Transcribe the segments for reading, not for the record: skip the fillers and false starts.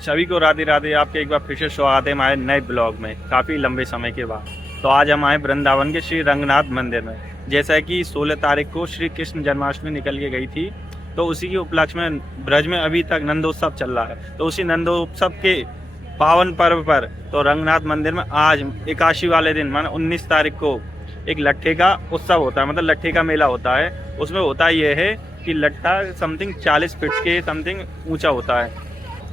सभी को राधे राधे। आपके एक बार फिर से स्वागत है हमारे नए ब्लॉग में काफ़ी लंबे समय के बाद। तो आज हम आए वृंदावन के श्री रंगनाथ मंदिर में। जैसा कि 16 तारीख को श्री कृष्ण जन्माष्टमी निकल के गई थी, तो उसी के उपलक्ष्य में ब्रज में अभी तक नंदोत्सव चल रहा है। तो उसी नंदोत्सव के पावन पर्व पर तो रंगनाथ मंदिर में आज एकादशी वाले दिन माना 19 तारीख को एक लट्ठे का उत्सव होता है, मतलब लट्ठे का मेला होता है। उसमें होता यह है कि लट्ठा समथिंग 40 फीट के समथिंग ऊंचा होता है,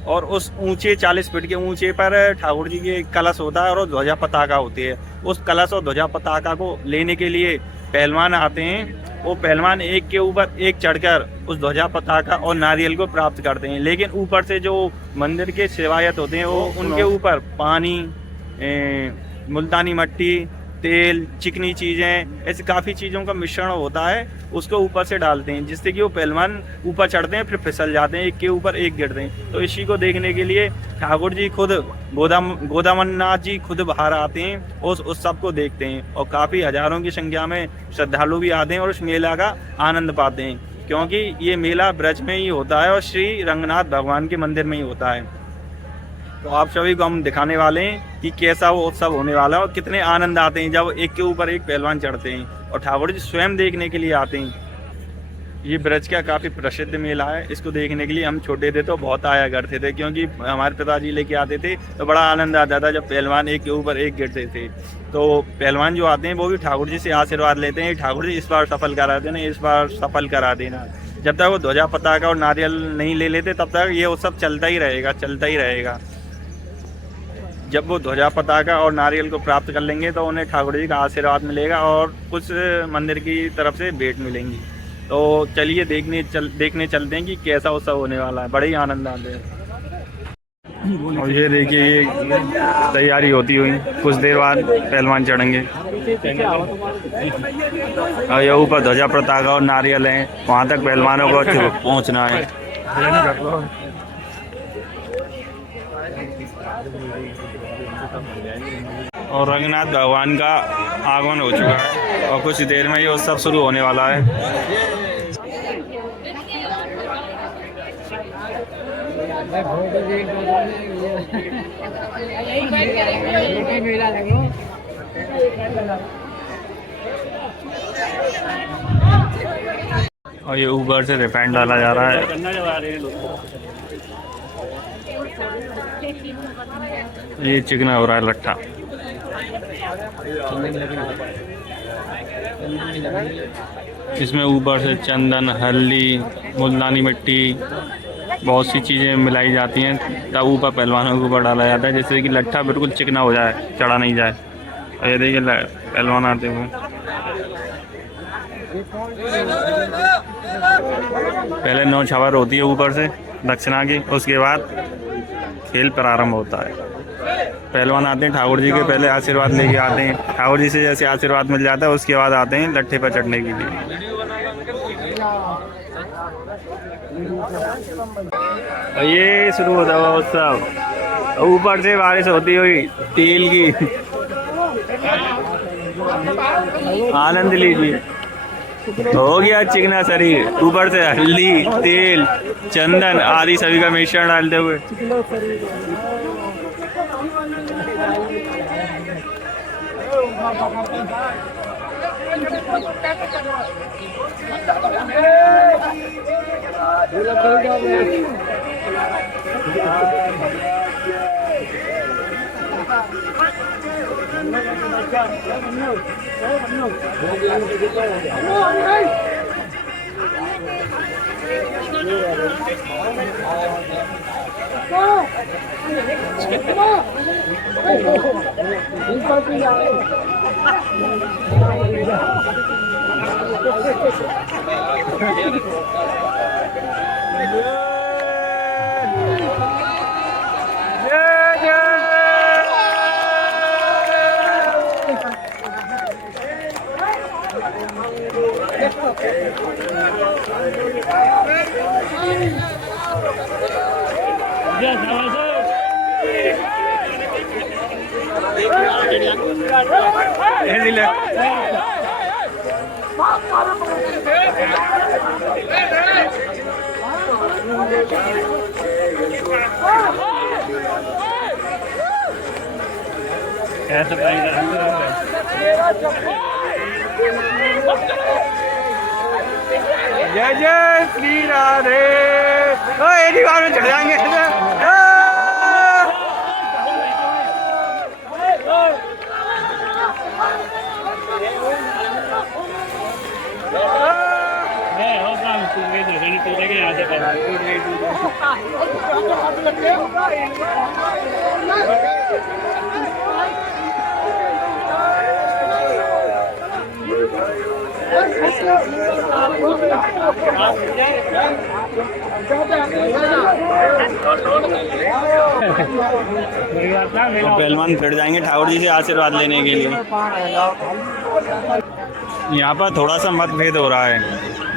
और उस ऊंचे 40 फीट के ऊंचे पर ठाकुर जी के कलश होता है और ध्वजा पताका होती है। उस कलश और ध्वजा पताका को लेने के लिए पहलवान आते हैं। वो पहलवान एक के ऊपर एक चढ़कर उस ध्वजा पताका और नारियल को प्राप्त करते हैं। लेकिन ऊपर से जो मंदिर के सेवायत होते हैं वो उनके ऊपर पानी, मुल्तानी मट्टी, तेल, चिकनी चीज़ें, ऐसी काफ़ी चीज़ों का मिश्रण होता है, उसको ऊपर से डालते हैं, जिससे कि वो पहलवान ऊपर चढ़ते हैं फिर फिसल जाते हैं, एक के ऊपर एक गिरते हैं। तो इसी को देखने के लिए ठाकुर जी खुद गोदामनाथ जी खुद बाहर आते हैं, उस उत्सव को देखते हैं। और काफ़ी हज़ारों की संख्या में श्रद्धालु भी आते हैं और उस मेला का आनंद पाते हैं, क्योंकि ये मेला ब्रज में ही होता है और श्री रंगनाथ भगवान के मंदिर में ही होता है। तो आप सभी को हम दिखाने वाले हैं कि कैसा वो उत्सव होने वाला है और कितने आनंद आते हैं जब एक के ऊपर एक पहलवान चढ़ते हैं और ठाकुर जी स्वयं देखने के लिए आते हैं। ये ब्रज का काफ़ी प्रसिद्ध मेला है। इसको देखने के लिए हम छोटे थे तो बहुत आया करते थे, क्योंकि हमारे पिताजी लेके आते थे तो बड़ा आनंद आता था जब पहलवान एक के ऊपर एक गिरते थे। तो पहलवान जो आते हैं वो भी ठाकुर जी से आशीर्वाद लेते हैं, ठाकुर जी इस बार सफल करा देना, इस बार सफल करा देना। जब तक वो ध्वजा पताका और नारियल नहीं ले लेते तब तक ये उत्सव चलता ही रहेगा, चलता ही रहेगा। जब वो ध्वजा पताका और नारियल को प्राप्त कर लेंगे तो उन्हें ठाकुर जी का आशीर्वाद मिलेगा और कुछ मंदिर की तरफ से भेंट मिलेंगी। तो चलिए देखने चलते हैं कि कैसा उत्सव होने वाला है। बड़े ही आनंद आते हैं। और ये देखिए ये तैयारी होती हुई, कुछ देर बाद पहलवान चढ़ेंगे और ये ऊपर ध्वजा पताका और नारियल हैं, वहाँ तक पहलवानों को पहुँचना है। और रंगनाथ भगवान का आगमन हो चुका है और कुछ देर में ये उत्सव शुरू होने वाला है। और ये ऊपर से रिफाइंड डाला जा रहा है। ये चिकना हो रहा है लट्ठा। इसमें ऊपर से चंदन, हल्दी, मुल्तानी मिट्टी, बहुत सी चीज़ें मिलाई जाती हैं, तब ऊपर पहलवानों के ऊपर डाला जाता है, जिससे कि लट्ठा बिल्कुल चिकना हो जाए, चढ़ा नहीं जाए। और ये देखिए पहलवान आते हुए। पहले न्यौछावर होती है ऊपर से दक्षिणा की, उसके बाद खेल प्रारंभ होता है। पहलवान आते हैं ठाकुर जी के पहले आशीर्वाद लेके आते हैं, ठाकुर जी से जैसे आशीर्वाद मिल जाता है उसके बाद आते हैं लट्ठे पर चढ़ने के लिए। ये शुरू होता हुआ उत्सव, ऊपर से बारिश होती हुई तेल की, आनंद लीजिए। हो गया चिकना शरीर, ऊपर से हल्दी, तेल, चंदन आदि सभी का मिश्रण डालते हुए। इसलिए जय जय श्री राधे। एक ही बार में चढ़ जाएंगे। पहलवान फिर जाएंगे ठाकुर जी से आशीर्वाद लेने के लिए। यहाँ पर थोड़ा सा मतभेद हो रहा है,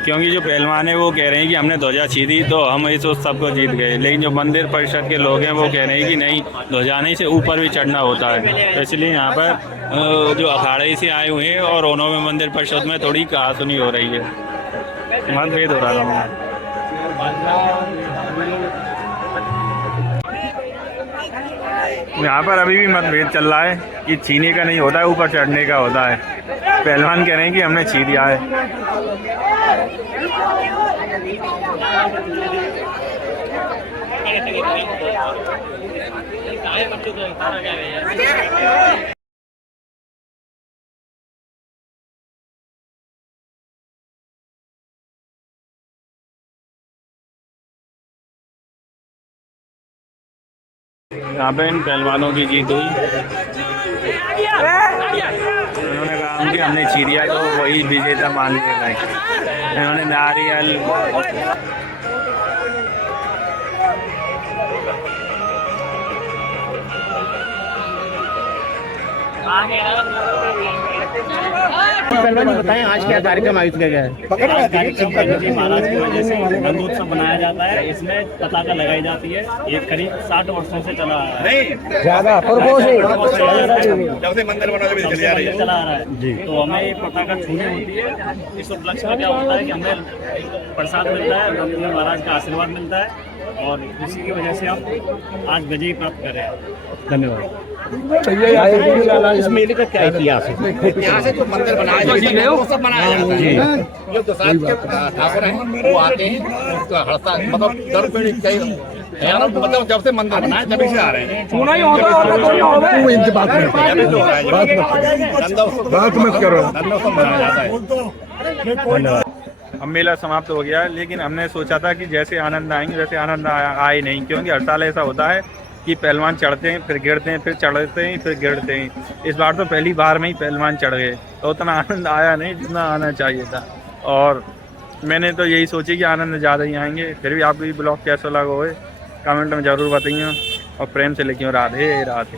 क्योंकि जो पहलवान है वो कह रहे हैं कि हमने ध्वजा छीनी तो हम इस सबको जीत गए, लेकिन जो मंदिर परिषद के लोग हैं वो कह रहे हैं कि नहीं, ध्वजाने से ऊपर भी चढ़ना होता है। तो इसलिए यहाँ पर जो अखाड़े से आए हुए हैं और उन्होंने में मंदिर परिषद में थोड़ी कहासुनी हो रही है, मतभेद हो रहा था। यहाँ पर अभी भी मतभेद चल रहा है कि छीने का नहीं होता है, ऊपर चढ़ने का होता है। पहलवान कह रहे हैं कि हमने छीन दिया है। यहाँ पे इन पहलवानों की जीत हुई। उन्होंने कहा कि हमने छीरिया तो वही विजेता मान लिया। इन्होंने नारियल बताएं आज क्या कार्यक्रम आयोजित किया गया है? महाराज की वजह से रंगोत्सव बनाया जाता है। इसमें पताका लगाई जाती है। ये करीब 60 वर्षों से चला आ रहा है। ज्यादा जब से मंदिर बना चला आ रहा है जी। तो हमें ये पताका छूनी होती है। इस उपलक्ष्य में क्या होता है कि हमें प्रसाद मिलता है, महाराज का आशीर्वाद मिलता है, और इसी की वजह से हम आज विजय प्राप्त कर रहे हैं। धन्यवाद। इस मेले का क्या इतिहास है? इतिहास है, जो मंदिर बनाया जाता है वो सब बनाया जाता है। जो दशरथ के ठाकुर हैं वो आते हैं, उसका हड़ता मतलब दर पीढ़ी मतलब जब से मंदिर बनाया तभी से आ रहे हैं। अब मेला समाप्त हो गया, लेकिन हमने सोचा था कि जैसे आनंद आएंगे वैसे आनंद आए नहीं, क्योंकि हर साल ऐसा होता है कि पहलवान चढ़ते हैं, फिर गिरते हैं, फिर चढ़ते हैं, फिर गिरते हैं। इस बार तो पहली बार में ही पहलवान चढ़ गए, तो उतना आनंद आया नहीं जितना आना चाहिए था। और मैंने तो यही सोची कि आनंद ज़्यादा ही आएंगे। फिर भी आपको ये ब्लॉग कैसा लगा हो कमेंट में ज़रूर बताइए, और प्रेम से लिखिए। राधे राधे।